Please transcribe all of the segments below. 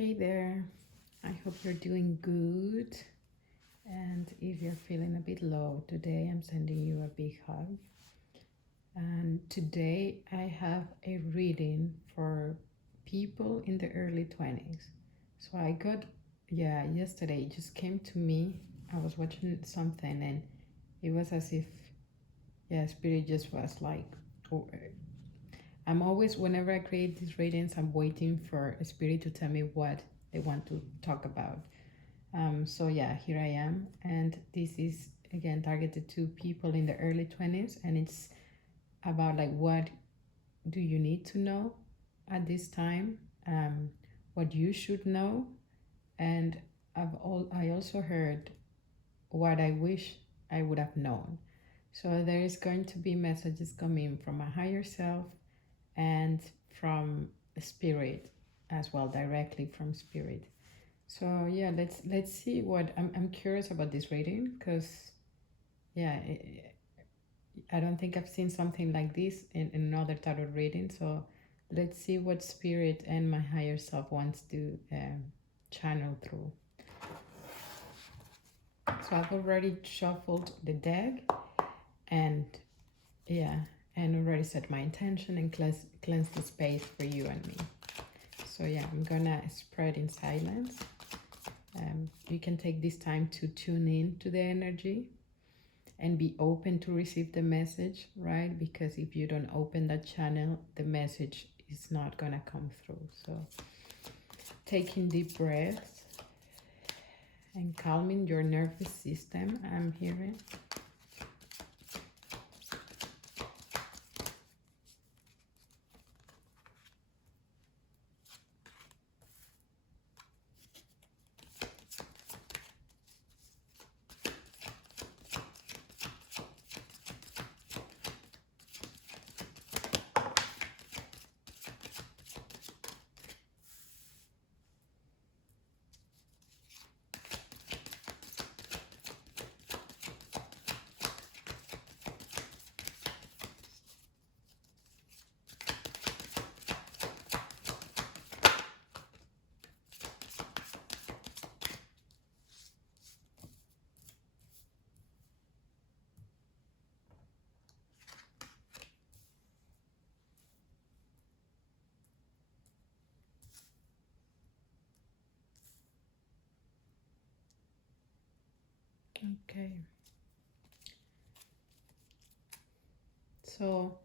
Hey there, I hope you're doing good. And if you're feeling a bit low today, I'm sending you a big hug. And today I have a reading for people in the early 20s. So I got, yesterday it just came to me. I was watching something and it was as if, Spirit just was like, oh, I'm always, whenever I create these readings, I'm waiting for a spirit to tell me what they want to talk about. So yeah, here I am, and this is again targeted to people in the early 20s, and it's about like what do you need to know at this time, what you should know, and I also heard what I wish I would have known. So there is going to be messages coming from a higher self and from spirit as well, directly from spirit. So yeah, let's see what I'm curious about this reading because yeah, I don't think I've seen something like this in another tarot reading. So let's see what spirit and my higher self wants to channel through. So I've already shuffled the deck, and and already set my intention and cleanse the space for you and me. So yeah, I'm gonna spread in silence. You can take this time to tune in to the energy and be open to receive the message, right? Because if you don't open that channel, the message is not gonna come through. So taking deep breaths and calming your nervous system, I'm hearing. Okay. So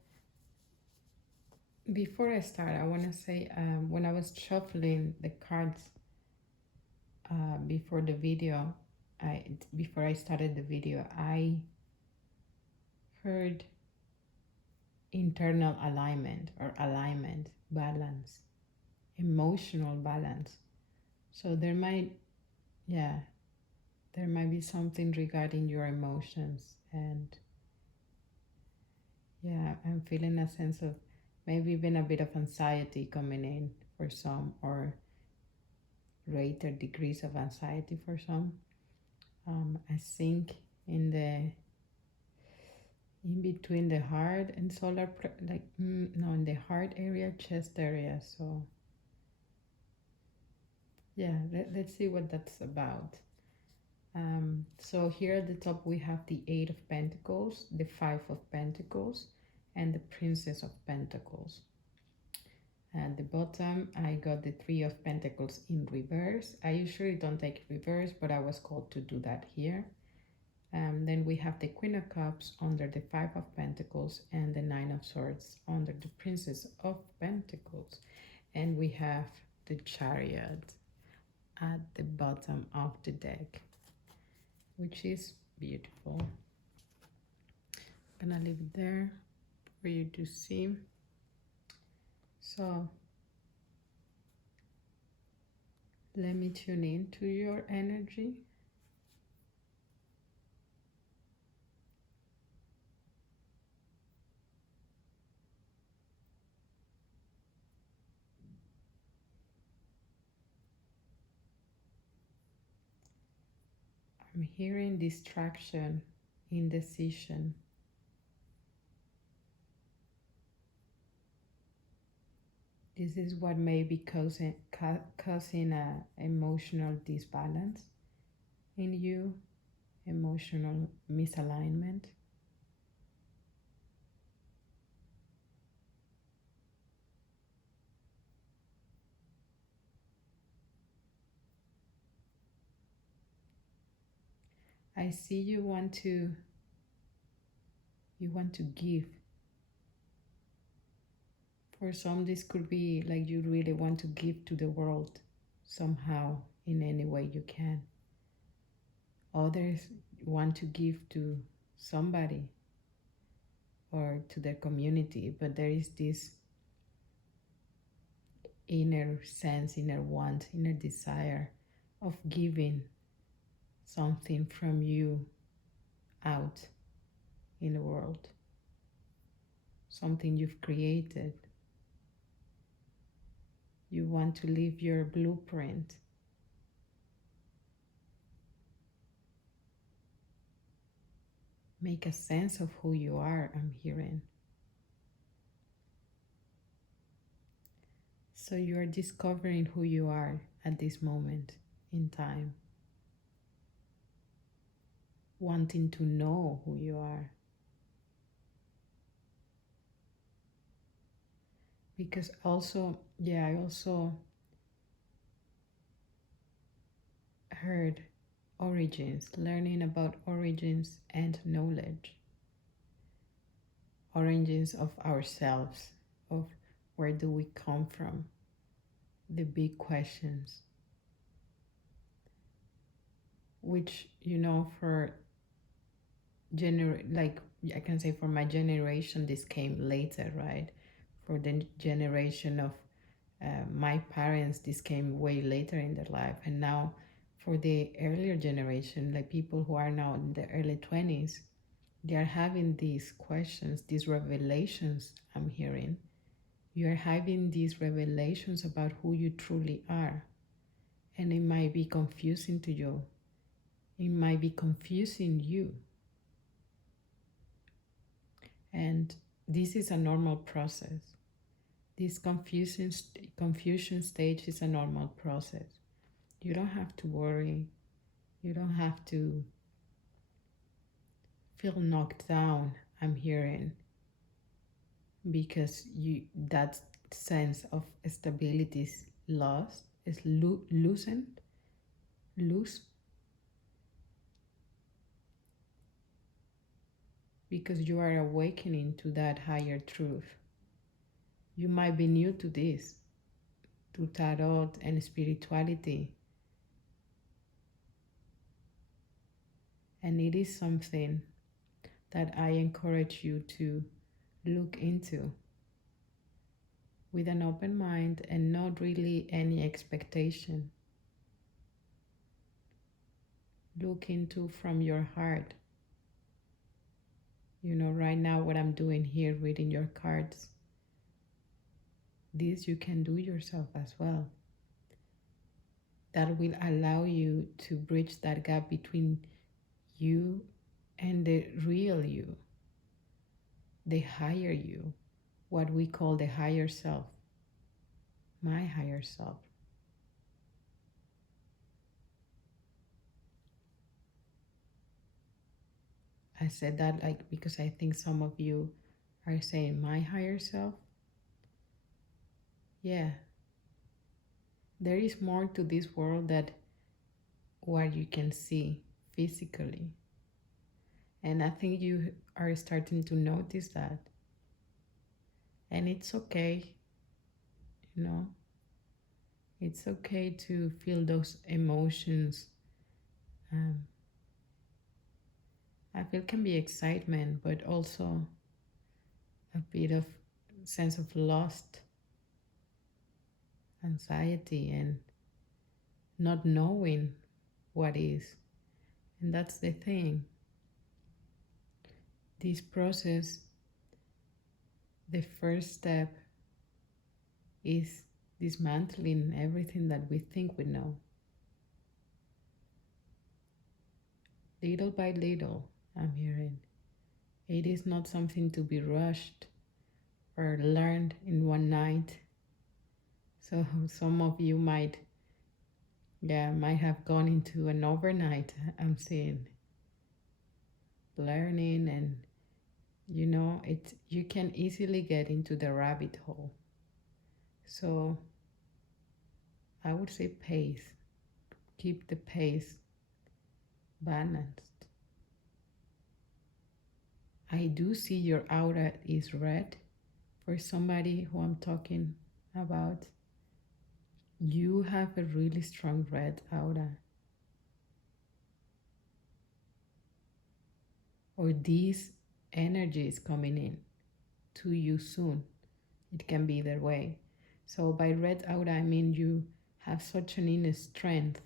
before I start, I want to say when I was shuffling the cards before the video, before I started the video, I heard internal alignment or alignment, balance, emotional balance. So there might be something regarding your emotions, and I'm feeling a sense of maybe even a bit of anxiety coming in for some, or greater degrees of anxiety for some. I think in between the heart and solar in the heart area, chest area. So let's see what that's about. So here at the top we have the 8 of Pentacles, the 5 of Pentacles, and the Princess of Pentacles. At the bottom I got the 3 of Pentacles in reverse. I usually don't take it reverse, but I was called to do that here. Then we have the Queen of Cups under the 5 of Pentacles and the 9 of Swords under the Princess of Pentacles. And we have the Chariot at the bottom of the deck, which is beautiful. I'm gonna leave it there for you to see. So let me tune in to your energy. I'm hearing distraction, indecision. This is what may be causing a emotional disbalance in you, emotional misalignment. I see you want to give. For some, this could be like you really want to give to the world somehow, in any way you can. Others want to give to somebody or to their community, but there is this inner sense, inner want, inner desire of giving something from you out in the world, something you've created. You want to leave your blueprint. Make a sense of who you are, I'm hearing. So you are discovering who you are at this moment in time, wanting to know who you are. Because also, yeah, I also heard origins, learning about origins and knowledge, origins of ourselves, of where do we come from, the big questions, which, for like I can say for my generation, this came later, right? For the generation of my parents, this came way later in their life. And now for the earlier generation, like people who are now in the early 20s, they are having these questions, these revelations. I'm hearing you are having these revelations about who you truly are, and it might be confusing to you. It might be confusing you. And this is a normal process. This confusion stage is a normal process. You don't have to worry. You don't have to feel knocked down, I'm hearing, because that sense of stability is lost, is loosened, loose, because you are awakening to that higher truth. You might be new to this, to tarot and spirituality, and it is something that I encourage you to look into with an open mind and not really any expectation. Look into from your heart. Right now, what I'm doing here, reading your cards, this you can do yourself as well. That will allow you to bridge that gap between you and the real you, the higher you, what we call the higher self, my higher self. I said that like because I think some of you are saying my higher self. Yeah, there is more to this world that what you can see physically. And I think you are starting to notice that. And it's okay, you know, it's okay to feel those emotions. Um, I feel can be excitement, but also a bit of sense of lost, anxiety, and not knowing what is. And that's the thing. This process, the first step is dismantling everything that we think we know. Little by little, I'm hearing. It is not something to be rushed or learned in one night. So some of you might have gone into an overnight, I'm seeing, learning, and you can easily get into the rabbit hole. So I would say pace. Keep the pace balanced. I do see your aura is red. For somebody who I'm talking about, you have a really strong red aura, or these energies coming in to you soon. It can be either way. So by red aura, I mean you have such an inner strength.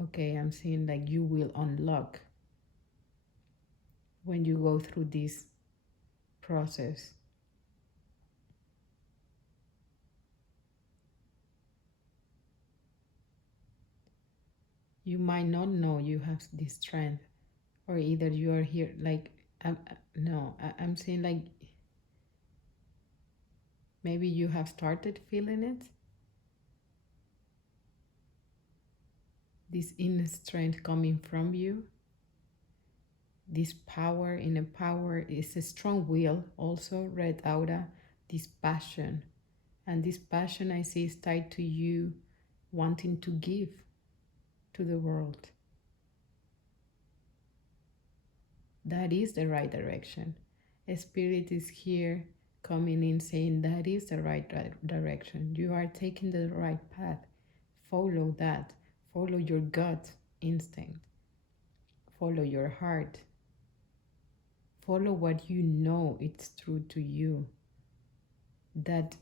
Okay, I'm saying like you will unlock when you go through this process. You might not know you have this strength, or either you are here like, no, I'm saying like maybe you have started feeling it, this inner strength coming from you, this power. In a power is a strong will, also red aura, this passion. And this passion I see is tied to you wanting to give to the world. That is the right direction. A spirit is here coming in saying that is the right direction. You are taking the right path. Follow that. Follow your gut instinct. Follow your heart. Follow what you know it's true to you. That,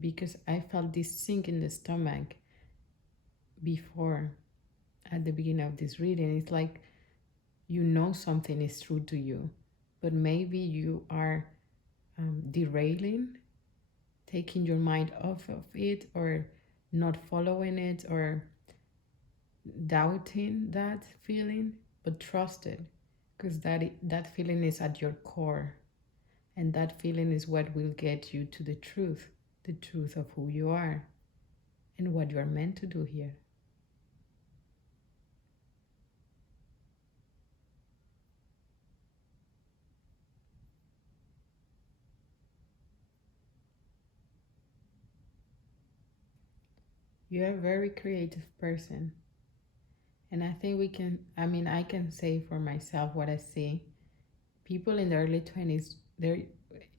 because I felt this sink in the stomach before at the beginning of this reading. It's like you know something is true to you, but maybe you are derailing, taking your mind off of it, or not following it, or doubting that feeling, but trust it, because that feeling is at your core, and that feeling is what will get you to the truth of who you are and what you are meant to do here. You're a very creative person. And I think I can say for myself what I see. People in the early 20s, they're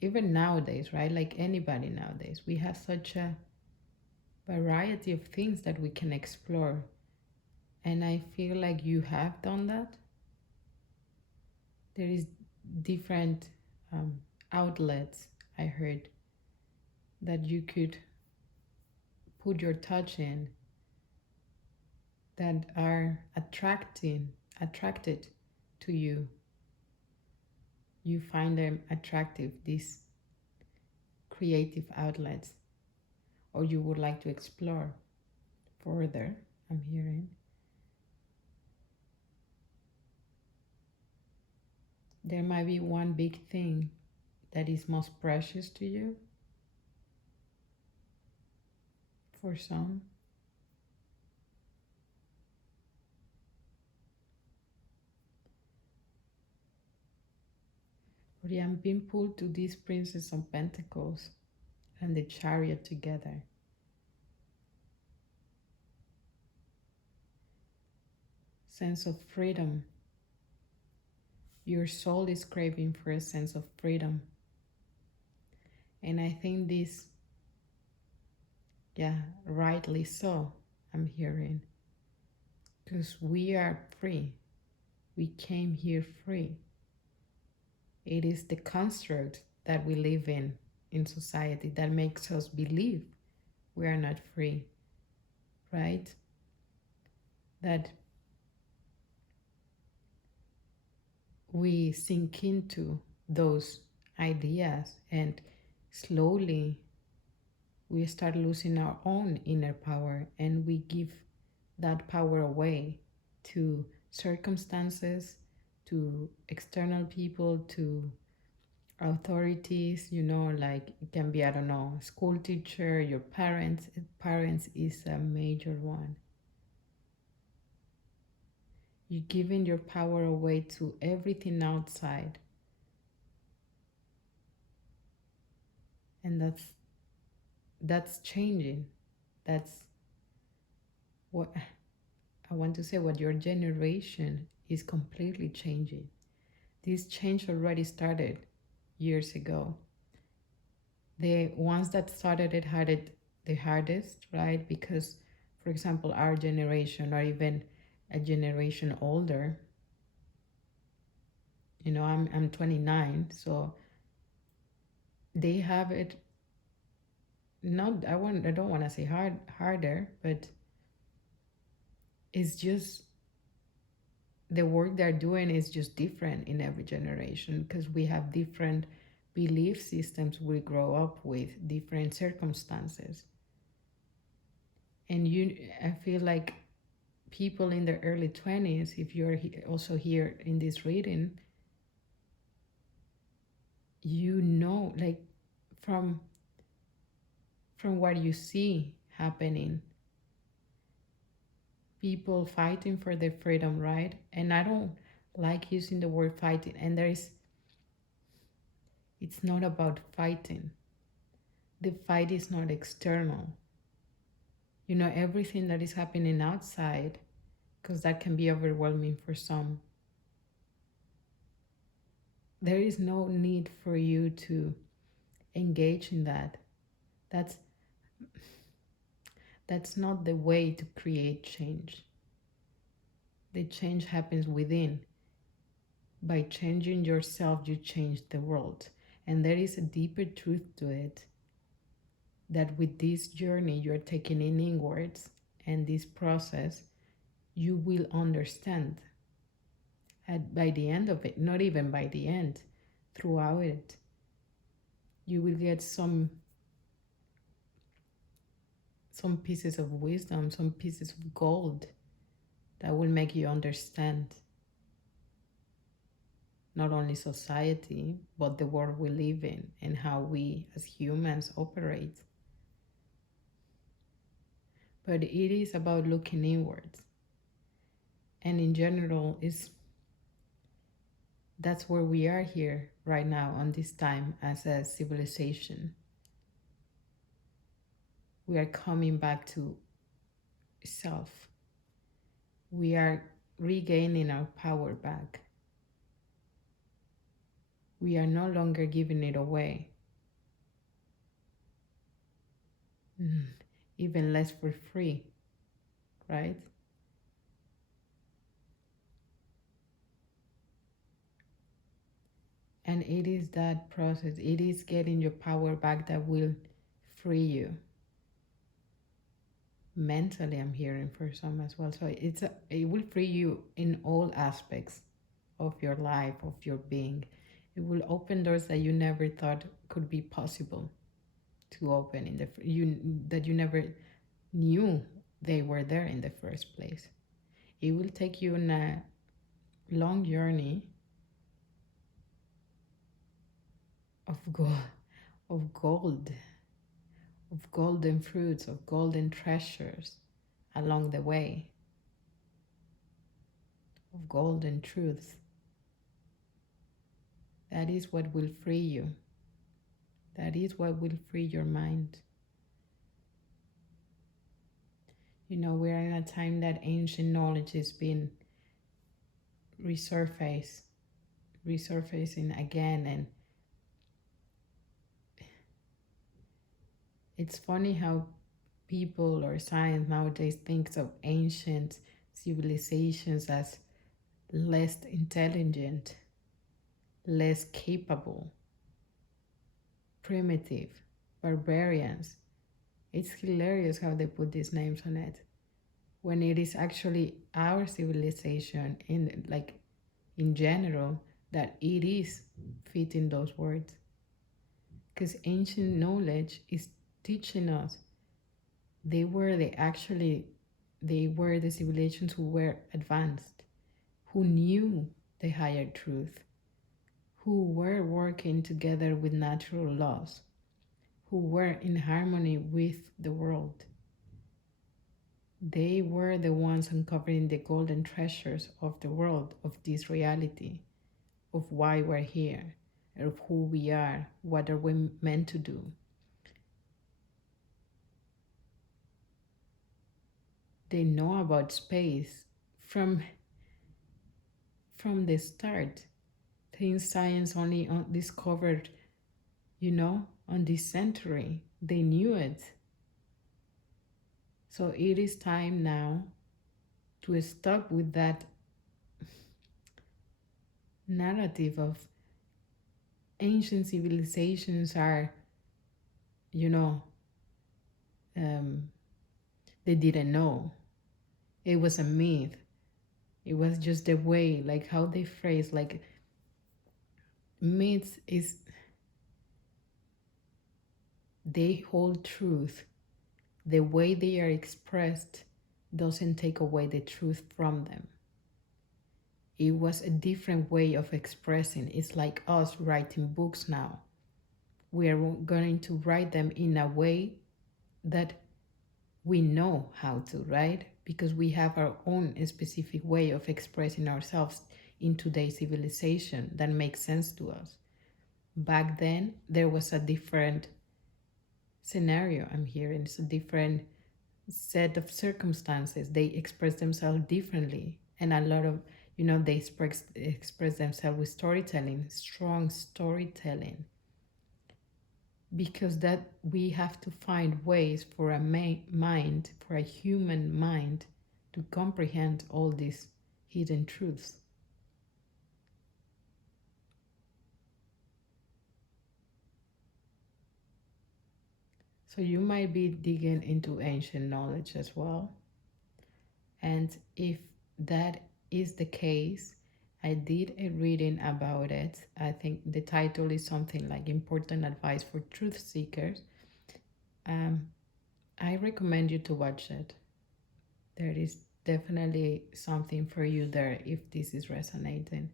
even nowadays, right? Like anybody nowadays, we have such a variety of things that we can explore. And I feel like you have done that. There is different outlets, I heard, that you could put your touch in that are attracted to you. You find them attractive, these creative outlets, or you would like to explore further, I'm hearing. There might be one big thing that is most precious to you for some. But yeah, I'm being pulled to this Princess of Pentacles and the Chariot together. Sense of freedom. Your soul is craving for a sense of freedom. And I think this, yeah, rightly so, I'm hearing. Because we are free. We came here free. It is the construct that we live in society that makes us believe we are not free, right? That we sink into those ideas, and slowly we start losing our own inner power, and we give that power away to circumstances, to external people, to authorities, like it can be, I don't know, school teacher, your parents. Parents is a major one. You're giving your power away to everything outside. And that's changing. That's what I want to say, what your generation is completely changing. This change already started years ago. The ones that started it had it the hardest, right? Because, for example, our generation or even a generation older, I'm 29, so they have it not I don't want to say harder, but it's just the work they're doing is just different in every generation because we have different belief systems we grow up with, different circumstances. And I feel like people in their early 20s, if you're also here in this reading, like from what you see happening, people fighting for their freedom, right? And I don't like using the word fighting. And it's not about fighting. The fight is not external. Everything that is happening outside, because that can be overwhelming for some. There is no need for you to engage in that. That's that's not the way to create change. The change happens within. By changing yourself, you change the world. And there is a deeper truth to it, that with this journey you're taking in inwards and this process, you will understand by the end of it, not even by the end, throughout it, you will get some pieces of wisdom, some pieces of gold that will make you understand not only society, but the world we live in and how we as humans operate. But it is about looking inwards. And in general, that's where we are here right now on this time as a civilization. We are coming back to self. We are regaining our power back. We are no longer giving it away. Even less for free, right? And it is that process, it is getting your power back that will free you. Mentally, I'm hearing for some as well. So it will free you in all aspects of your life, of your being. It will open doors that you never thought could be possible to open that you never knew they were there in the first place. It will take you on a long journey of of gold, of golden fruits, of golden treasures along the way, of golden truths. That is what will free you. That is what will free your mind. We're in a time that ancient knowledge is being resurfacing again. And it's funny how people or science nowadays thinks of ancient civilizations as less intelligent, less capable, primitive, barbarians. It's hilarious how they put these names on it, when it is actually our civilization in general that it is fitting those words. Because ancient knowledge is teaching us they were the civilizations who were advanced, who knew the higher truth, who were working together with natural laws, who were in harmony with the world. They were the ones uncovering the golden treasures of the world, of this reality, of why we're here, of who we are, what are we meant to do. They know about space from the start. Things science only discovered, on this century. They knew it. So it is time now to stop with that narrative of ancient civilizations are, you know, um, they didn't know. It was a myth. It was just the way, like how they phrase, like myths is they hold truth. The way they are expressed doesn't take away the truth from them. It was a different way of expressing. It's like us writing books now. We are going to write them in a way that we know how to, right? Because we have our own specific way of expressing ourselves in today's civilization that makes sense to us. Back then, there was a different scenario. I'm hearing it's a different set of circumstances. They express themselves differently, and a lot of they express themselves with storytelling, strong storytelling, because that we have to find ways for a mind, for a human mind, to comprehend all these hidden truths. So you might be digging into ancient knowledge as well. And if that is the case, I did a reading about it. I think the title is something like Important Advice for Truth Seekers. Um, I recommend you to watch it. There is definitely something for you there if this is resonating.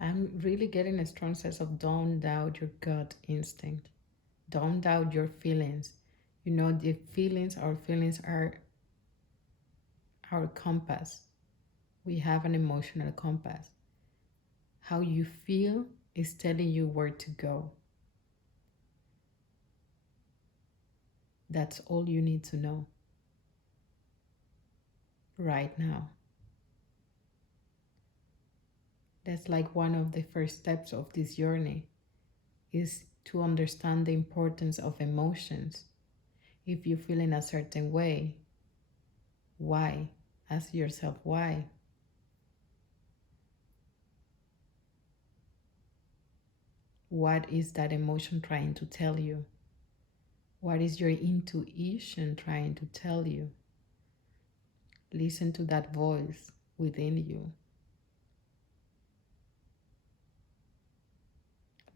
I'm really getting a strong sense of don't doubt your gut instinct. Don't doubt your feelings. The feelings, our feelings are our compass. We have an emotional compass. How you feel is telling you where to go. That's all you need to know right now. That's like one of the first steps of this journey is to understand the importance of emotions. If you feel in a certain way, why? Ask yourself why. What is that emotion trying to tell you? What is your intuition trying to tell you? Listen to that voice within you.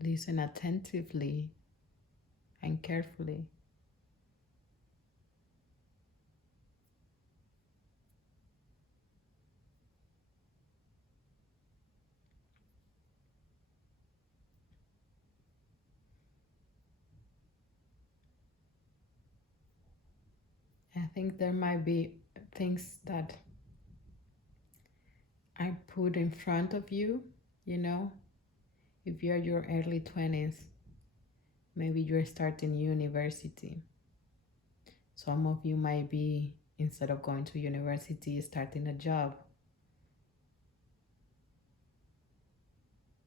Listen attentively and carefully. I think there might be things that I put in front of you, you know, if you're your early 20s, maybe you're starting university. Some of you might be, instead of going to university, starting a job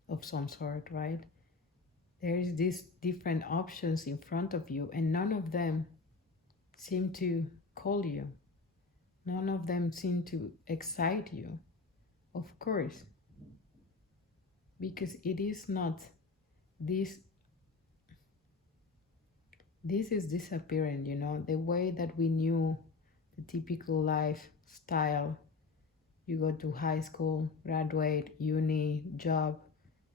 of some sort, right? There's these different options in front of you, and none of them seem to call you. None of them seem to excite you. Of course, because it is not this this is disappearing, the way that we knew the typical lifestyle. You go to high school, graduate, uni, job,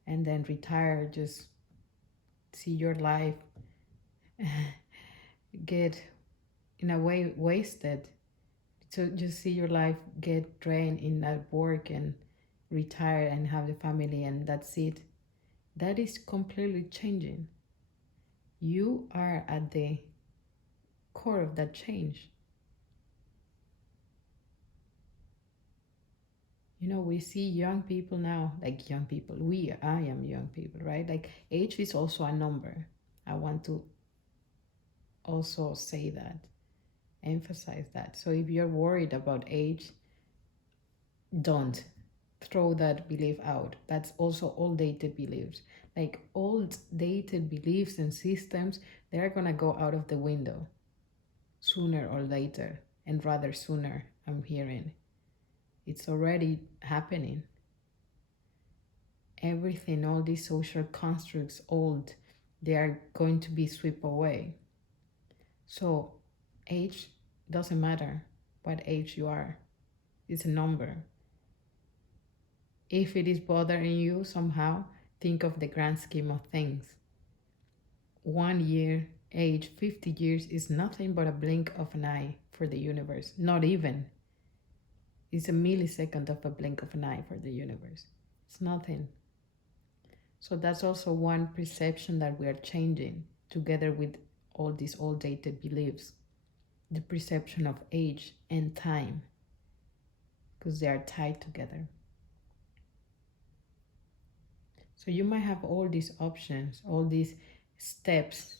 and then retire, just see your life get in a way wasted. So just see your life get drained in that work and retire and have the family and that's it. That is completely changing. You are at the core of that change. You know, we see young people now, like young people, I am young people, right? Like age is also a number. I want to also say that, emphasize that. So if you're worried about age, don't throw that belief out. That's also all dated beliefs. Like old dated beliefs and systems, they're gonna go out of the window sooner or later, and rather sooner, I'm hearing. It's already happening. Everything, all these social constructs, old, they are going to be swept away. So age doesn't matter what age you are, it's a number. If it is bothering you somehow, think of the grand scheme of things. 1 year age, 50 years is nothing but a blink of an eye for the universe. Not even. It's a millisecond of a blink of an eye for the universe. It's nothing. So that's also one perception that we are changing together with all these old dated beliefs. The perception of age and time, because they are tied together. So you might have all these options, all these steps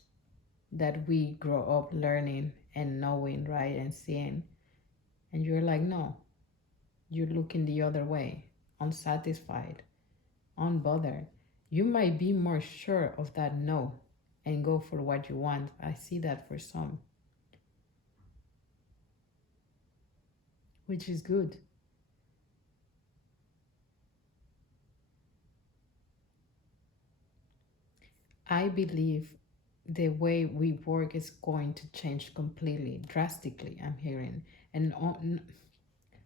that we grow up learning and knowing, right, and seeing. And you're like, no, you're looking the other way, unsatisfied, unbothered. You might be more sure of that no and go for what you want. I see that for some, which is good. I believe the way we work is going to change completely, drastically, I'm hearing. And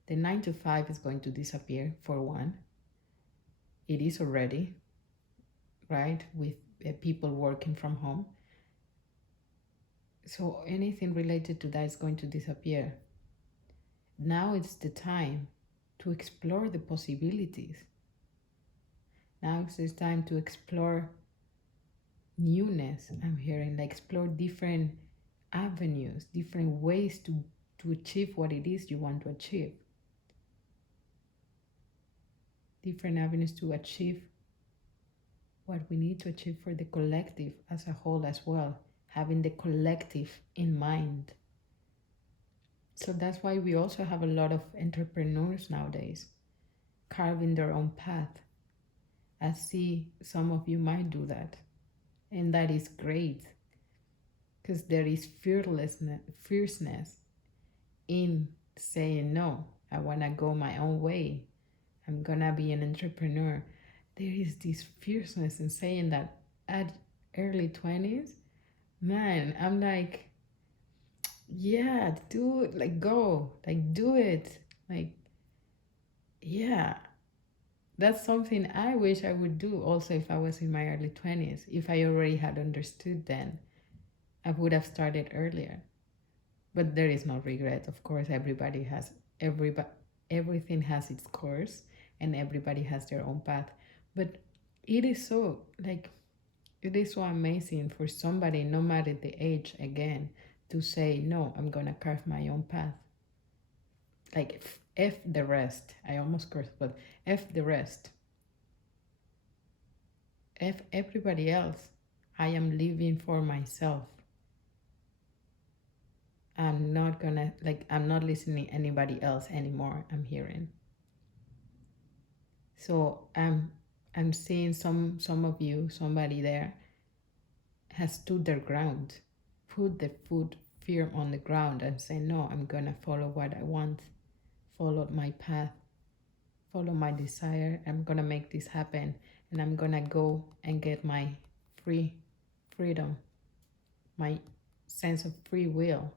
the 9 to 5 is going to disappear for one. It is already, right, with people working from home. So anything related to that is going to disappear. Now it's the time to explore the possibilities. Now it's the time to explore newness. I'm hearing, like explore different avenues, different ways to achieve what it is you want to achieve. Different avenues to achieve what we need to achieve for the collective as a whole as well, having the collective in mind. So that's why we also have a lot of entrepreneurs nowadays carving their own path. I see some of you might do that, and that is great because there is fierceness in saying no. I want to go my own way. I'm gonna be an entrepreneur. There is this fierceness in saying that at early 20s. Man, I'm like, yeah, do it, like go, like do it. Like, yeah. That's something I wish I would do also if I was in my early 20s. If I already had understood then, I would have started earlier. But there is no regret. Of course, everybody everything has its course and everybody has their own path. But it is so like it is so amazing for somebody, no matter the age again, to say, no, I'm gonna carve my own path. Like F the rest. I almost cursed, but F the rest. F everybody else. I am living for myself. I'm not listening to anybody else anymore. I'm hearing. So I'm seeing some of you, somebody there has stood their ground, put the foot firm on the ground and say, no, I'm gonna follow what I want, follow my path, follow my desire. I'm gonna make this happen and I'm gonna go and get my freedom, my sense of free will.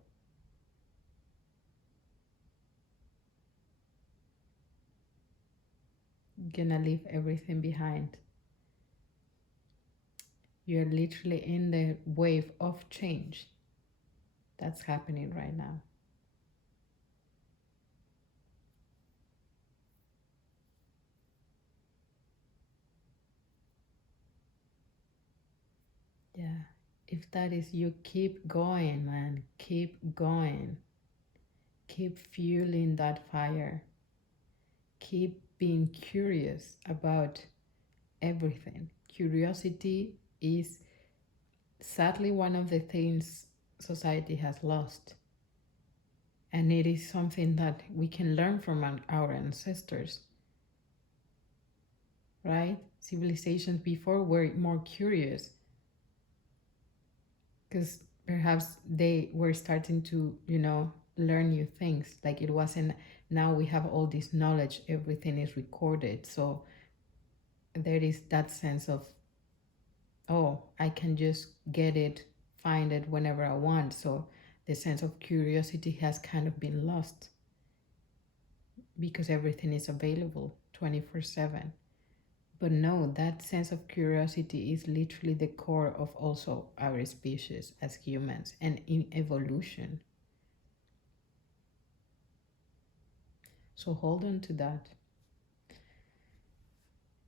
Gonna leave everything behind. You're literally in the wave of change. That's happening right now. Yeah. If that is you, keep going, man. Keep going. Keep fueling that fire. Keep being curious about everything. Curiosity is sadly one of the things society has lost. And it is something that we can learn from our ancestors, right? Civilizations before were more curious because perhaps they were starting to, learn new things. Like it wasn't, now we have all this knowledge, everything is recorded. So there is that sense of, oh, I can just get it, find it whenever I want. So the sense of curiosity has kind of been lost because everything is available 24/7. But no, that sense of curiosity is literally the core of also our species as humans and in evolution. So hold on to that.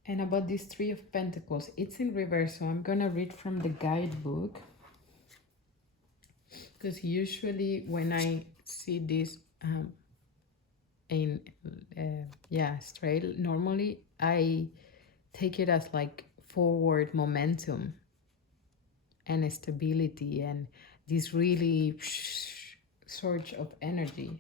And about this Three of Pentacles, it's in reverse. So I'm going to read from the guidebook because usually when I see this in, straight, normally I take it as like forward momentum and stability and this really surge of energy.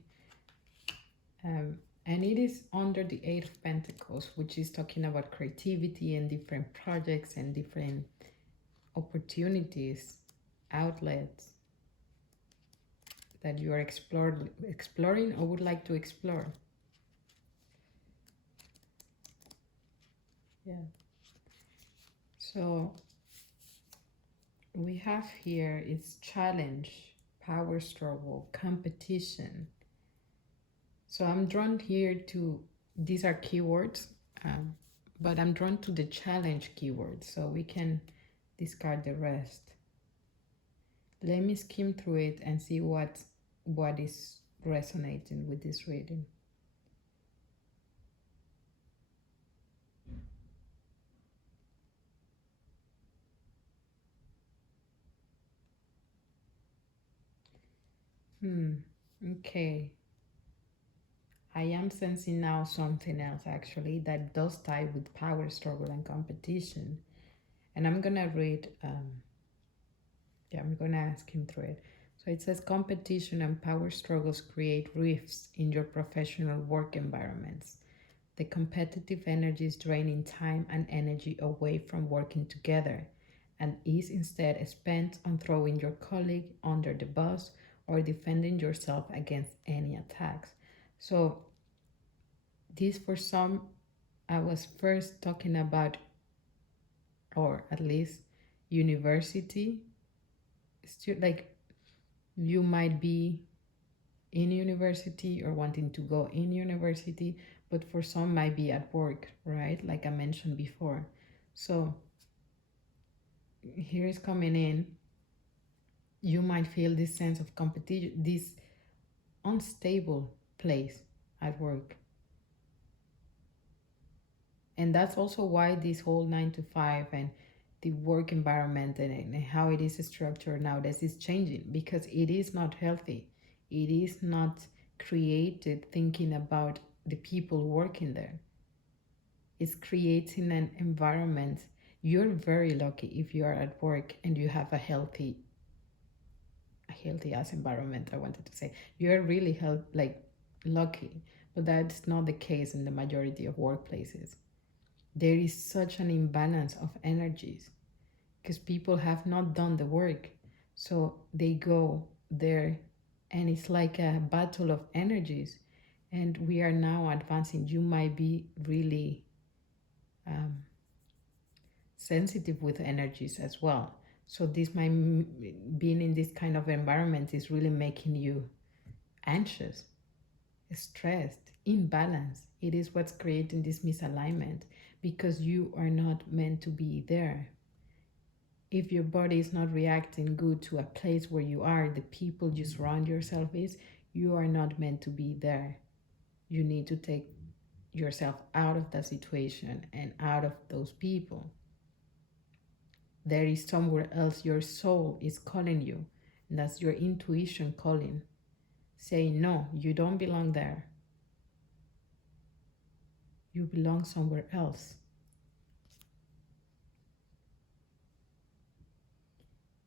And it is under the Eight of Pentacles, which is talking about creativity and different projects and different opportunities, outlets that you are exploring or would like to explore. Yeah. So we have here it's challenge, power struggle, competition. So I'm drawn here to, these are keywords, but I'm drawn to the challenge keyword, so we can discard the rest. Let me skim through it and see what is resonating with this reading. Okay. I am sensing now something else actually that does tie with power struggle and competition. And I'm gonna read, I'm gonna ask him through it. So it says competition and power struggles create rifts in your professional work environments. The competitive energy is draining time and energy away from working together and is instead spent on throwing your colleague under the bus or defending yourself against any attacks. So this for some, I was first talking about, or at least university, like you might be in university or wanting to go in university, but for some might be at work, right? Like I mentioned before. So here is coming in, you might feel this sense of competition, this unstable place at work. And that's also why this whole 9 to 5 and the work environment and how it is structured nowadays is changing because it is not healthy. It is not created thinking about the people working there. It's creating an environment. You're very lucky if you are at work and you have a healthy ass environment. I wanted to say you're really lucky, but that's not the case in the majority of workplaces. There is such an imbalance of energies because people have not done the work. So they go there and it's like a battle of energies. And we are now advancing. You might be really sensitive with energies as well. So this might, being in this kind of environment is really making you anxious, stressed, imbalanced. It is what's creating this misalignment because you are not meant to be there. If your body is not reacting good to a place where you are, the people you surround yourself with, you are not meant to be there. You need to take yourself out of that situation and out of those people. There is somewhere else your soul is calling you. And that's your intuition calling. Saying, no, you don't belong there. You belong somewhere else.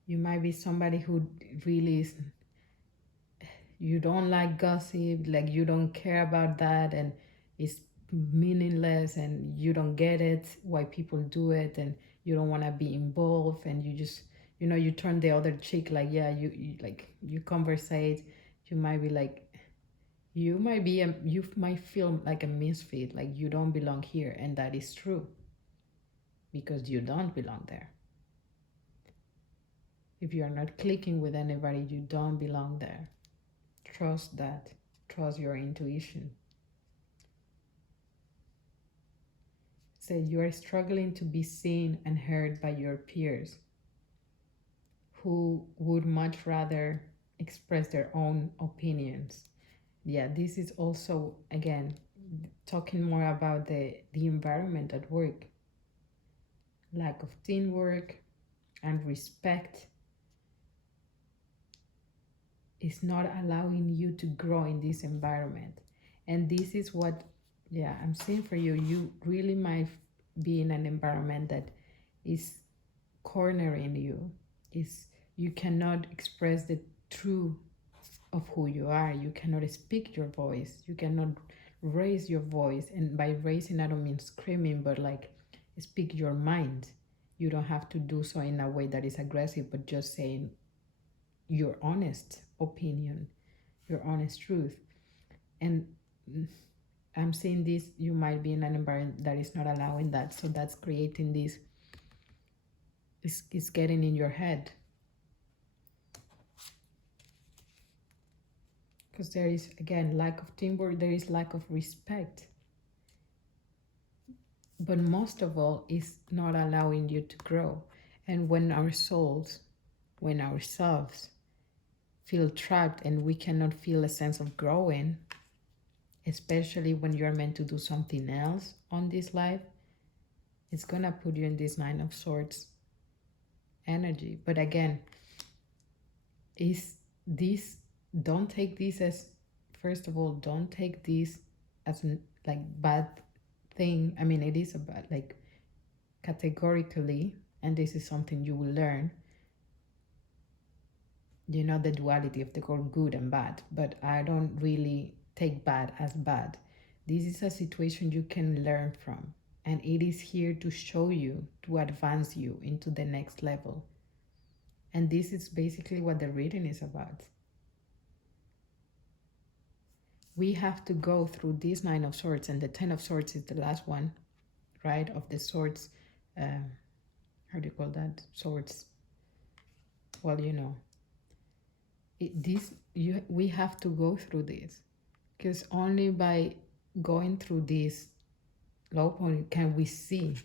You might be somebody who really is, you don't like gossip, like you don't care about that, and it's meaningless, and you don't get it why people do it, and you don't want to be involved, and you just, you turn the other cheek, like, yeah, you like, you conversate. You might be like, you might feel like a misfit, like you don't belong here, and that is true because you don't belong there. If you are not clicking with anybody, you don't belong there. Trust that. Trust your intuition. Say you are struggling to be seen and heard by your peers who would much rather express their own opinions. Yeah, this is also, again, talking more about the environment at work. Lack of teamwork and respect is not allowing you to grow in this environment. And this is what, yeah, I'm saying for you, you really might be in an environment that is cornering you. Is you cannot express the truth of who you are. You cannot speak your voice. You cannot raise your voice. And by raising, I don't mean screaming, but like speak your mind. You don't have to do so in a way that is aggressive, but just saying your honest opinion, your honest truth. And I'm saying this, you might be in an environment that is not allowing that. So that's creating this, it's getting in your head. Because there is, again, lack of teamwork, there is lack of respect. But most of all, is not allowing you to grow. And when our souls, when ourselves feel trapped and we cannot feel a sense of growing, especially when you're meant to do something else on this life, it's gonna put you in this Nine of Swords energy. But again, is this, don't take this as, first of all, don't take this as like bad thing. I mean, it is a bad, like, categorically, and this is something you will learn, the duality of the word good and bad, but I don't really take bad as bad. This is a situation you can learn from, and it is here to show you, to advance you into the next level. And this is basically what the reading is about. We have to go through this Nine of Swords, and the Ten of Swords is the last one, right? Of the swords, how do you call that? Swords. Well, we have to go through this, because only by going through this low point can we see.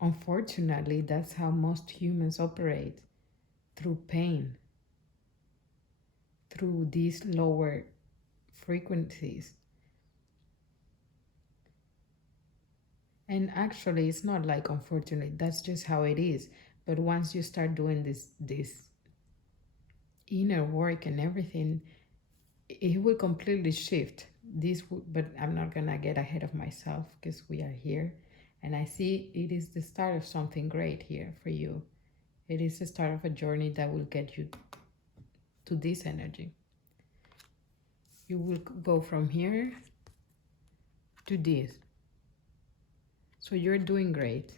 Unfortunately, that's how most humans operate, through pain, through these lower frequencies. And actually, it's not like unfortunately, that's just how it is. But once you start doing this inner work and everything, it will completely shift. But I'm not gonna get ahead of myself because we are here, and I see it is the start of something great here for you. It is the start of a journey that will get you to this energy. You will go from here to this. So you're doing great.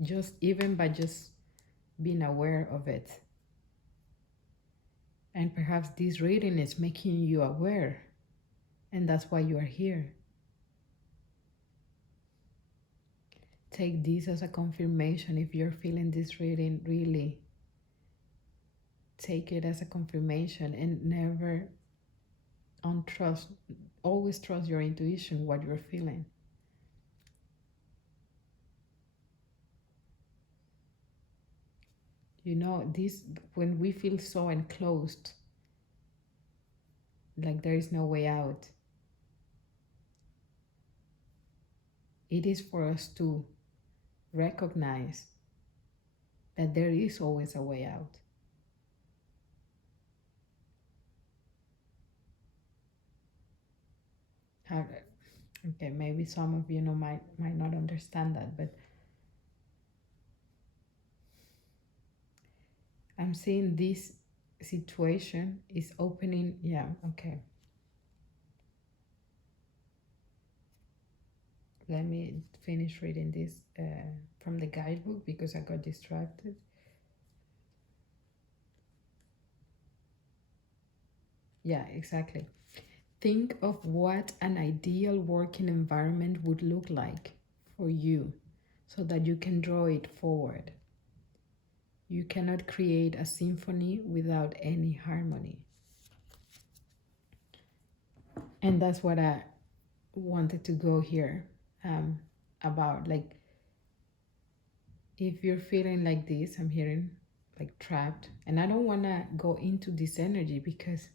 Just even by just being aware of it. And perhaps this reading is making you aware, and that's why you are here. Take this as a confirmation. If you're feeling this reading, really take it as a confirmation, and never untrust. Always trust your intuition, what you're feeling. You know, this, when we feel so enclosed, like there is no way out, it is for us to recognize that there is always a way out. How, okay, maybe some of you know might not understand that, but I'm seeing this situation is opening. Yeah, okay. Let me finish reading this from the guidebook because I got distracted. Yeah, exactly. Think of what an ideal working environment would look like for you so that you can draw it forward. You cannot create a symphony without any harmony. And that's what I wanted to go here about. Like, if you're feeling like this, I'm hearing like trapped, and I don't want to go into this energy because,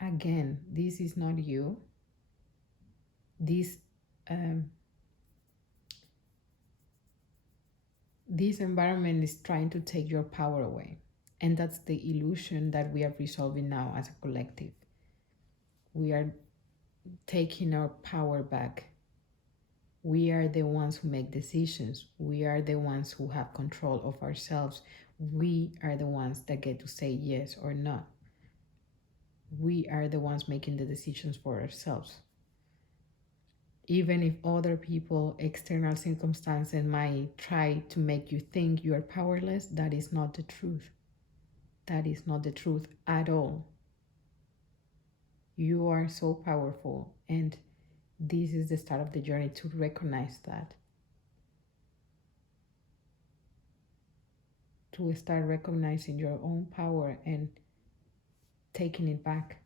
again, this is not you. This um, this environment is trying to take your power away, and that's the illusion that we are resolving now as a collective. We are taking our power back. We are the ones who make decisions. We are the ones who have control of ourselves. We are the ones that get to say yes or no. We are the ones making the decisions for ourselves. Even if other people, external circumstances might try to make you think you are powerless, that is not the truth. That is not the truth at all. You are so powerful, and this is the start of the journey to recognize that, to start recognizing your own power and taking it back.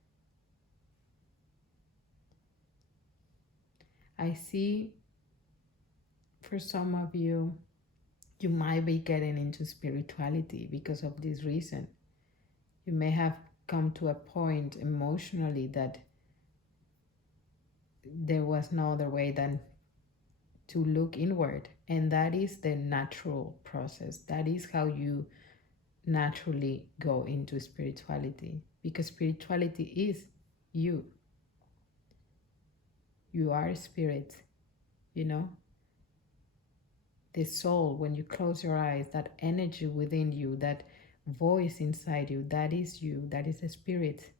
I see for some of you, you might be getting into spirituality because of this reason. You may have come to a point emotionally that there was no other way than to look inward. And that is the natural process. That is how you naturally go into spirituality, because spirituality is you. You are spirit, you know? The soul, when you close your eyes, that energy within you, that voice inside you, that is you, that is the spirit.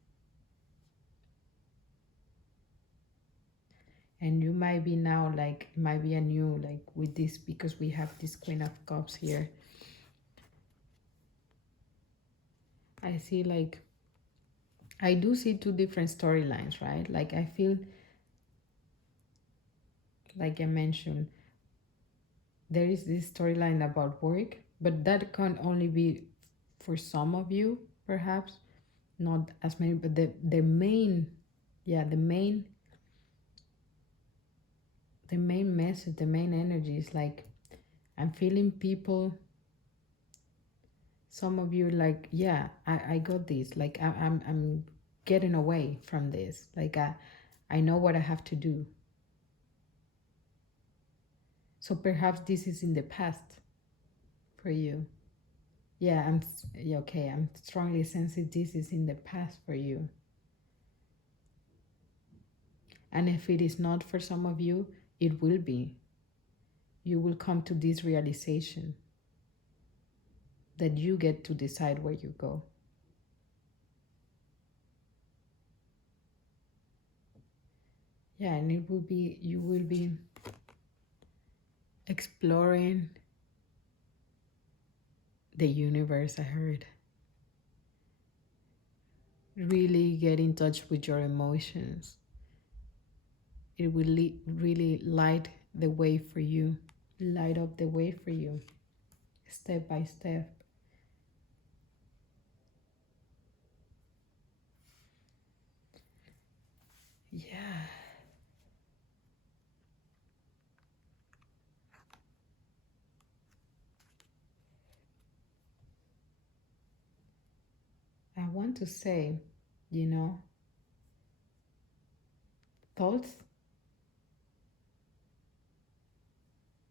And you might be now like, might be a new, like with this, because we have this Queen of Cups here. I see like, I do see two different storylines, right? Like I feel, like I mentioned, there is this storyline about work, but that can only be for some of you, perhaps, not as many, but the main, yeah, the main message, the main energy is like, I'm feeling people, some of you like, yeah, I got this, like I'm getting away from this, like I know what I have to do. So perhaps this is in the past for you. Yeah, yeah, okay, I'm strongly sensing this is in the past for you. And if it is not for some of you, it will be. You will come to this realization that you get to decide where you go. Yeah, and it will be, you will be exploring the universe, I heard. Really get in touch with your emotions. It will really light the way for you, light up the way for you, step by step. Yeah. want to say, you know, thoughts,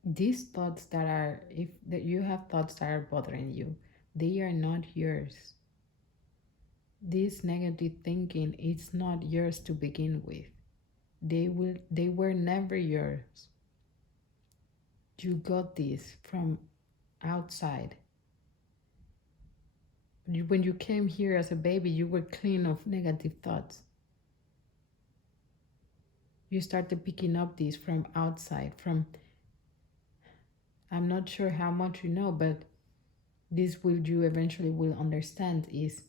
these thoughts that are, if that you have thoughts that are bothering you, they are not yours. This negative thinking is not yours to begin with. They were never yours. You got this from outside. When you came here as a baby, you were clean of negative thoughts. You started picking up these from outside, from, I'm not sure how much you know, but this will you eventually will understand is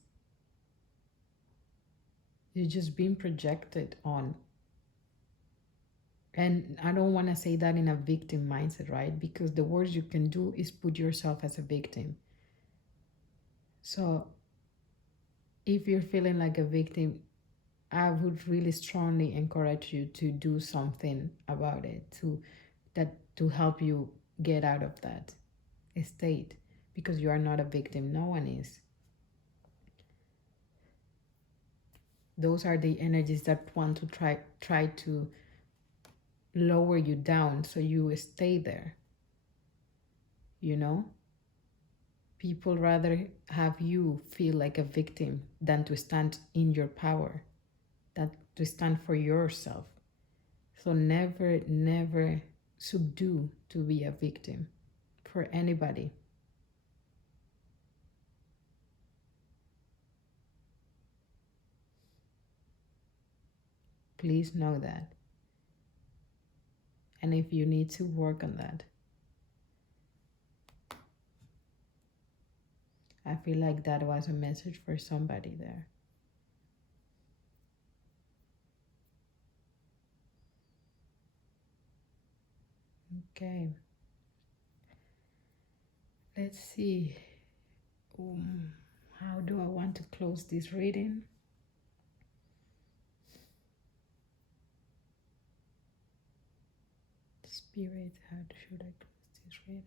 you're just being projected on. And I don't want to say that in a victim mindset, right? Because the worst you can do is put yourself as a victim. So if you're feeling like a victim, I would really strongly encourage you to do something about it, to help you get out of that state, because you are not a victim. No one is. Those are the energies that want to try to lower you down so you stay there. You know? People rather have you feel like a victim than to stand in your power, than to stand for yourself. So never, never subdue to be a victim for anybody. Please know that. And if you need to work on that, I feel like that was a message for somebody there. Okay. Let's see. How do I want to close this reading? Spirit, how should I close this reading?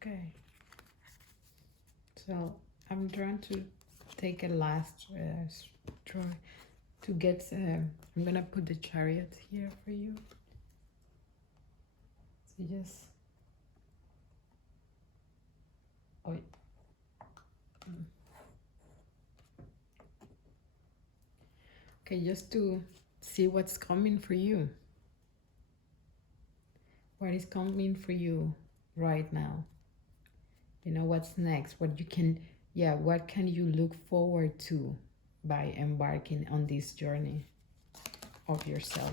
Okay. So I'm trying to take a last try to get. I'm gonna put the chariot here for you. So just. Oh. Okay, just to see what's coming for you. What is coming for you right now? You know, what's next? What you can, yeah, what can you look forward to by embarking on this journey of yourself?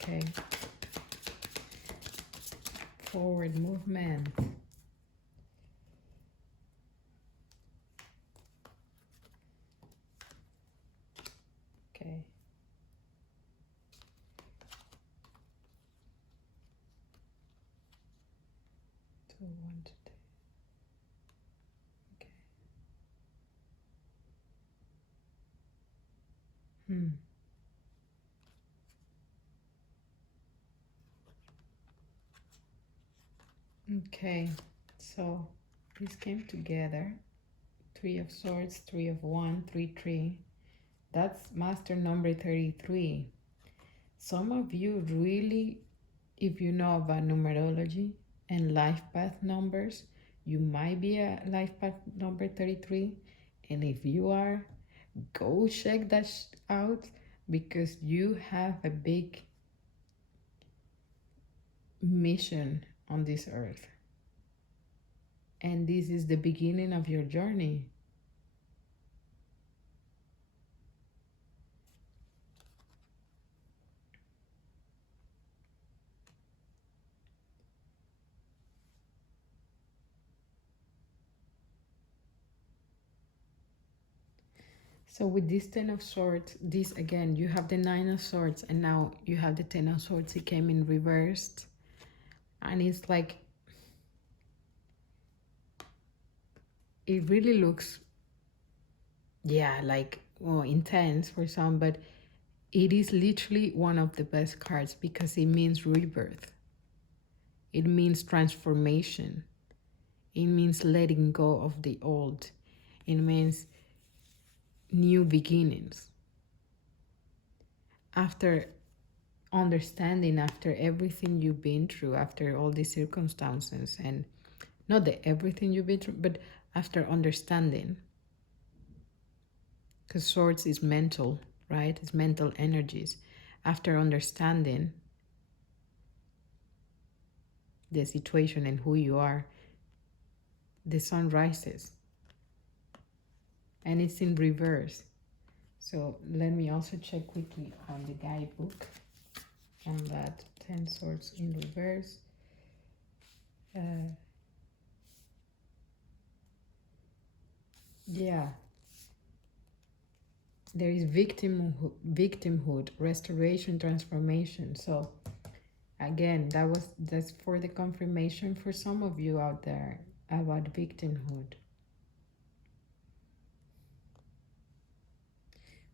Okay. Forward movement. Okay. Two, one, two, three. Okay. Okay, so this came together. Three of Swords, Three of Wands, 3, 3. That's master number 33. Some of you really, if you know about numerology and life path numbers, you might be a life path number 33. And if you are, go check that out, because you have a big mission on this earth. And this is the beginning of your journey. So with this Ten of Swords, this again, you have the Nine of Swords, and now you have the Ten of Swords. It came in reversed, and it's like it really looks, yeah, like intense for some, but it is literally one of the best cards because it means rebirth. It means transformation. It means letting go of the old. It means new beginnings. After understanding, after everything you've been through, after all these circumstances, and not that everything you've been through, but after understanding, because swords is mental, right? It's mental energies. After understanding the situation and who you are, the sun rises, and it's in reverse. So let me also check quickly on the guidebook on that 10 swords in reverse. Yeah, there is victimhood, restoration, transformation. So again, that's for the confirmation for some of you out there about victimhood.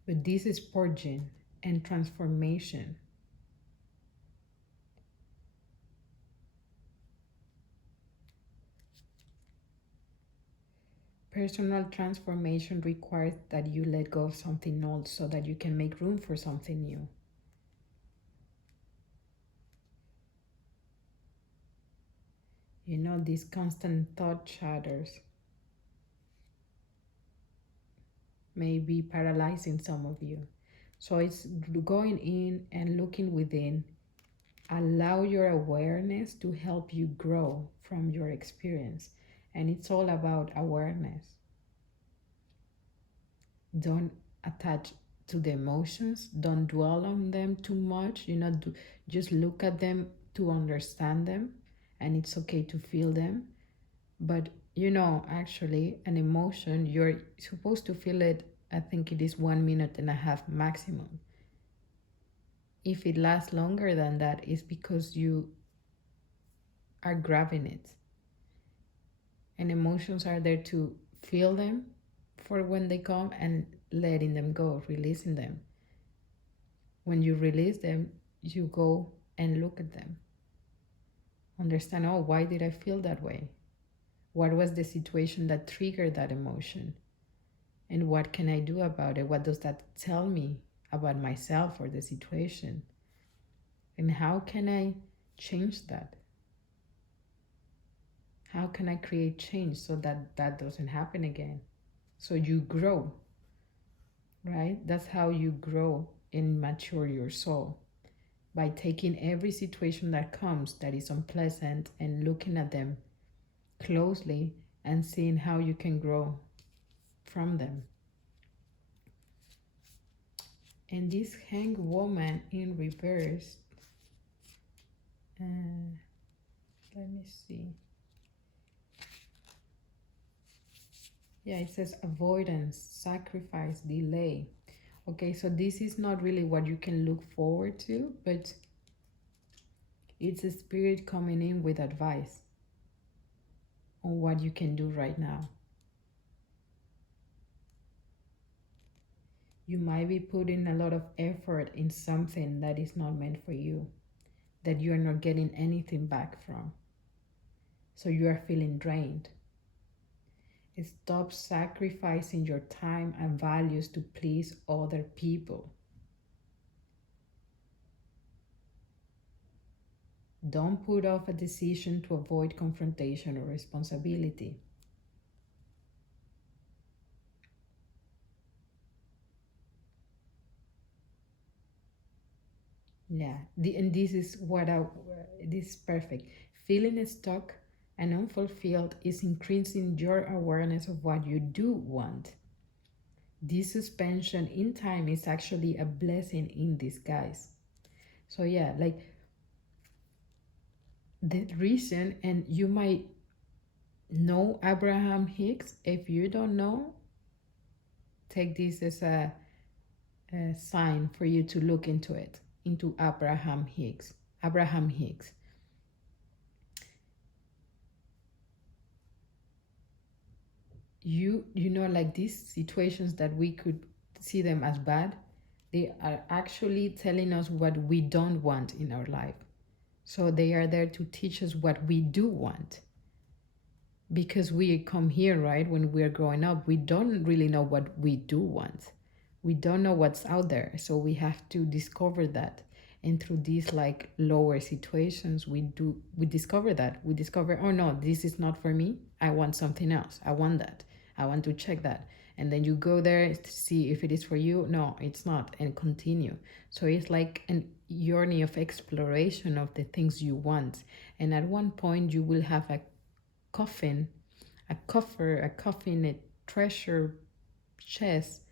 But this is purging and transformation. Personal transformation requires that you let go of something old so that you can make room for something new. You know, these constant thought chatters may be paralyzing some of you. So it's going in and looking within. Allow your awareness to help you grow from your experience. And it's all about awareness. Don't attach to the emotions. Don't dwell on them too much. Just look at them to understand them. And it's okay to feel them. But actually, an emotion, you're supposed to feel it, I think it is 1.5 minutes maximum. If it lasts longer than that, it's because you are grabbing it. And emotions are there to feel them for when they come and letting them go, releasing them. When you release them, you go and look at them. Understand, oh, why did I feel that way? What was the situation that triggered that emotion? And what can I do about it? What does that tell me about myself or the situation? And how can I change that? How can I create change so that that doesn't happen again? So you grow, right? That's how you grow and mature your soul, by taking every situation that comes that is unpleasant and looking at them closely and seeing how you can grow from them. And this hanged woman in reverse, let me see. Yeah, it says avoidance, sacrifice, delay. Okay, so this is not really what you can look forward to, but it's a spirit coming in with advice on what you can do right now. You might be putting a lot of effort in something that is not meant for you, that you are not getting anything back from. So you are feeling drained. Stop sacrificing your time and values to please other people. Don't put off a decision to avoid confrontation or responsibility. Yeah, and this is this is perfect. Feeling stuck and unfulfilled is increasing your awareness of what you do want. This suspension in time is actually a blessing in disguise. So yeah, like the reason, and you might know Abraham Hicks. If you don't know, take this as a sign for you to look into it, into Abraham Hicks. Abraham Hicks. You know, like these situations that we could see them as bad, they are actually telling us what we don't want in our life. So they are there to teach us what we do want. Because we come here, right, when we're growing up, we don't really know what we do want. We don't know what's out there. So we have to discover that. And through these like lower situations, we discover that. We discover, oh no, this is not for me. I want something else. I want that. I want to check that. And then you go there to see if it is for you. No, it's not, and continue. So it's like an journey of exploration of the things you want. And at one point you will have a coffin, a coffin, a treasure chest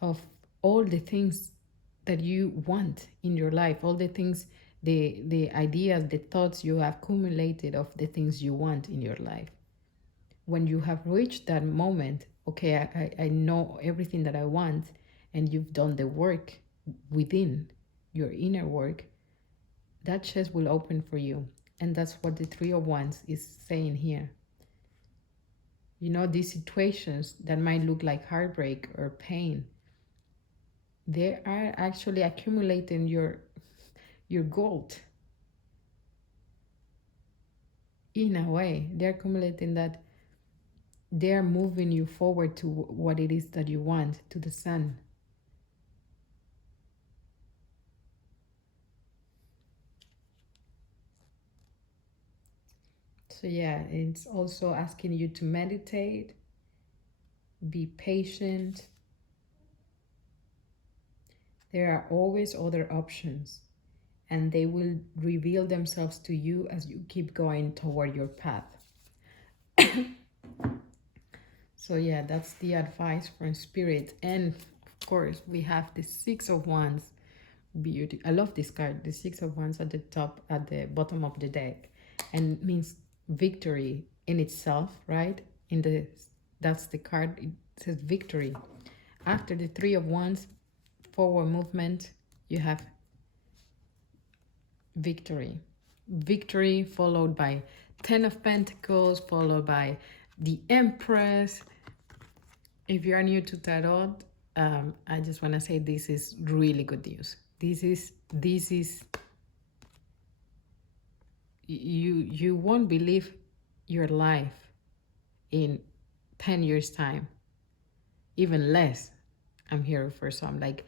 of all the things that you want in your life, all the things, the ideas, the thoughts you have accumulated of the things you want in your life. When you have reached that moment, okay, I know everything that I want, and you've done the work within your inner work, that chest will open for you. And that's what the Three of Wands is saying here. You know, these situations that might look like heartbreak or pain, they are actually accumulating your gold. In a way, they're accumulating that. They're moving you forward to what it is that you want, to the sun. So yeah, it's also asking you to meditate, be patient. There are always other options, and they will reveal themselves to you as you keep going toward your path. So yeah, that's the advice from Spirit. And of course, we have the Six of Wands. Beauty. I love this card. The Six of Wands at the top, at the bottom of the deck, and means victory in itself, right? In the That's the card. It says victory. After the Three of Wands, forward movement, you have victory. Victory followed by Ten of Pentacles, followed by the Empress. If you are new to Tarot, I just want to say this is really good news. This is you won't believe your life in 10 years time, even less. I'm here for some, like,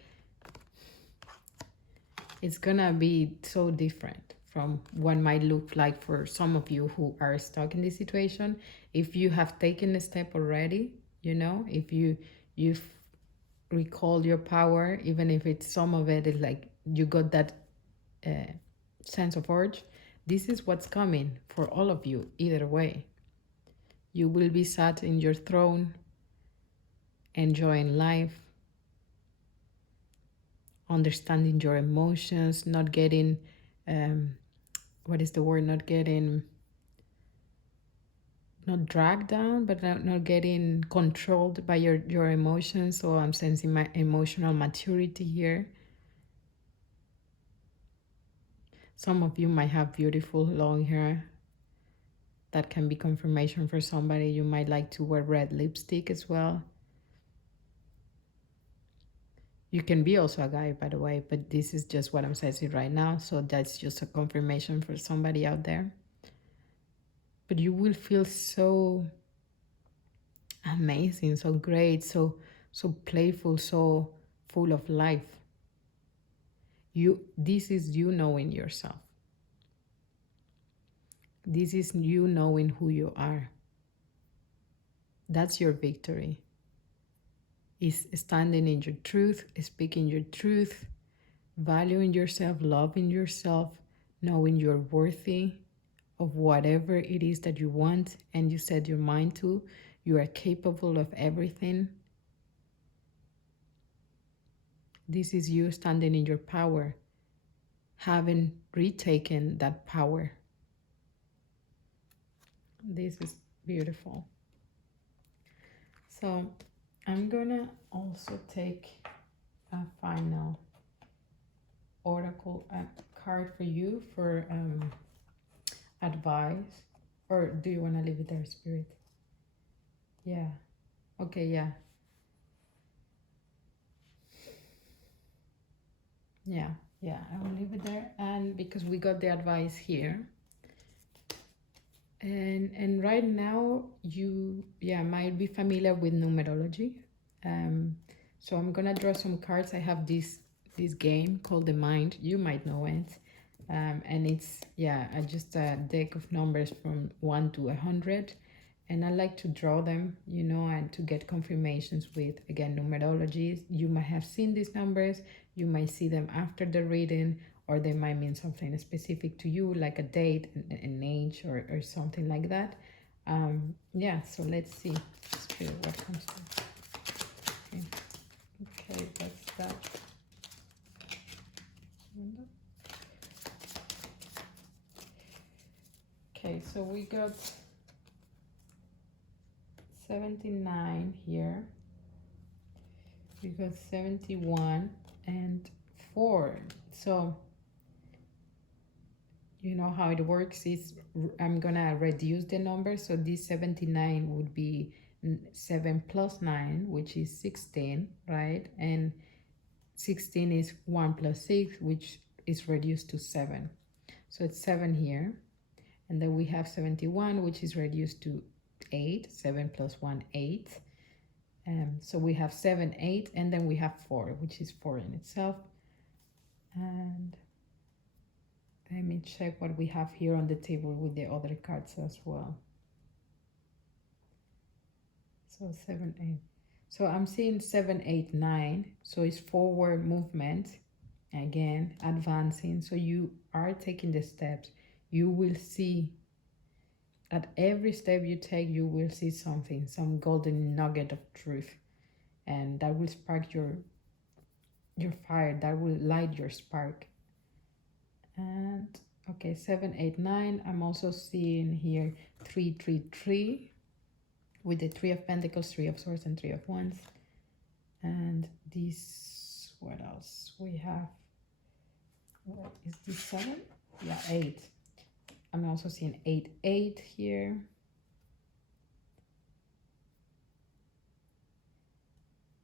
it's gonna be so different from what might look like for some of you who are stuck in this situation. If you have taken a step already, you know, if you've recalled your power, even if it's some of it is like you got that sense of urge, this is what's coming for all of you. Either way, you will be sat in your throne, enjoying life, understanding your emotions, not getting what is the word, not dragged down, but not getting controlled by your emotions. So I'm sensing my emotional maturity here. Some of you might have beautiful long hair. That can be confirmation for somebody. You might like to wear red lipstick as well. You can be also a guy, by the way, but this is just what I'm sensing right now. So that's just a confirmation for somebody out there. But you will feel so amazing, so great, so playful, so full of life. This is you knowing yourself. This is you knowing who you are. That's your victory. Is standing in your truth, speaking your truth, valuing yourself, loving yourself, knowing you're worthy of whatever it is that you want and you set your mind to. You are capable of everything. This is you standing in your power, having retaken that power. This is beautiful. So I'm gonna also take a final oracle card for you for advice. Or do you want to leave it there, Spirit? Yeah. Okay, yeah. Yeah, yeah, I will leave it there. And because we got the advice here. And right now you might be familiar with numerology. So I'm gonna draw some cards. I have this game called the Mind. You might know it. And it's just a deck of numbers from 1 to 100, and I like to draw them, and to get confirmations with, again, numerologies. You might have seen these numbers, you might see them after the reading, or they might mean something specific to you, like a date, an age, or something like that. So let's see what comes through. Okay, that's that. Okay, so we got 79 here. We got 71 and 4. So you know how it works is I'm gonna reduce the number. So this 79 would be 7 plus 9, which is 16, right? And 16 is 1 plus 6, which is reduced to 7. So it's 7 here. And then we have 71, which is reduced to 8. 7 plus 1, 8. So we have 7, 8, and then we have 4, which is 4 in itself. And let me check what we have here on the table with the other cards as well. So 7, 8. So I'm seeing 7, 8, 9. So it's forward movement, again, advancing. So you are taking the steps. You will see at every step you take, you will see something, some golden nugget of truth. And that will spark your fire, that will light your spark. And okay, 7, 8, 9. I'm also seeing here 3, 3, 3 with the 3 of Pentacles, 3 of Swords, and 3 of Wands. And this, what else we have? What is this, 7? Yeah, 8. I'm also seeing 8, 8 here.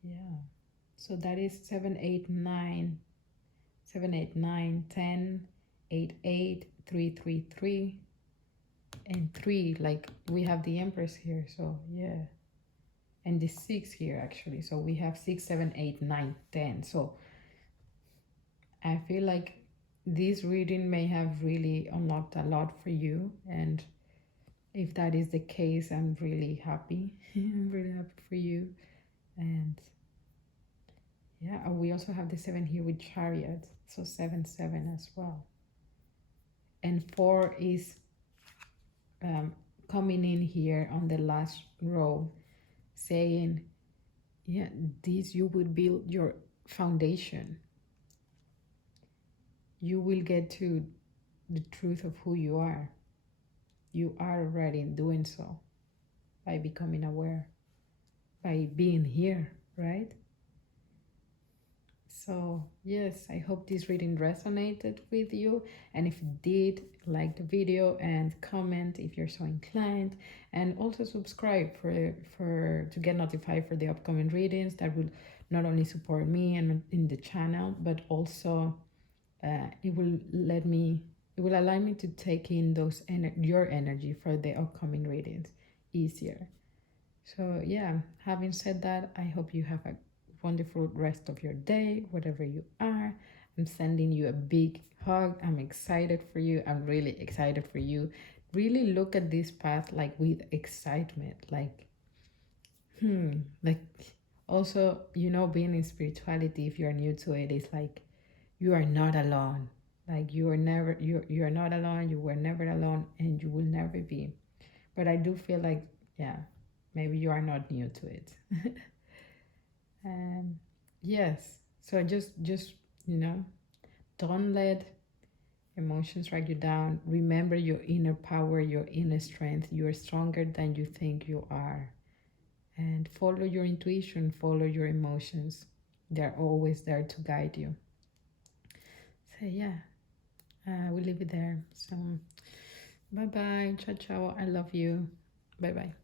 Yeah, so that is 7, 8, 9. 7, 8, 9, 10, 8, 8, 3, 3, 3, and 3. Like we have the Empress here, so yeah. And the 6 here actually. So we have 6, 7, 8, 9, 10. So I feel like this reading may have really unlocked a lot for you. And if that is the case, I'm really happy. I'm really happy for you. And yeah, we also have the 7 here with Chariot. So 7, 7 as well. And 4 is coming in here on the last row, saying, yeah, this you will build your foundation. You will get to the truth of who you are. You are already doing so by becoming aware, by being here, right? So yes, I hope this reading resonated with you, and if it did, like the video and comment if you're so inclined, and also subscribe for to get notified for the upcoming readings. That will not only support me and in the channel, but also it will allow me to take in your energy for the upcoming readings easier. So yeah, having said that, I hope you have a wonderful rest of your day, whatever you are. I'm sending you a big hug. I'm excited for you. I'm really excited for you. Really look at this path like with excitement, like also, being in spirituality, if you're new to it, is like you are not alone. Like you are not alone. You were never alone, and you will never be. But I do feel like, yeah, maybe you are not new to it. Yes, so just don't let emotions drag you down. Remember your inner power, your inner strength. You are stronger than you think you are. and follow your intuition, follow your emotions. They're always there to guide you. So yeah, we'll leave it there. So bye bye, ciao ciao, I love you, bye bye.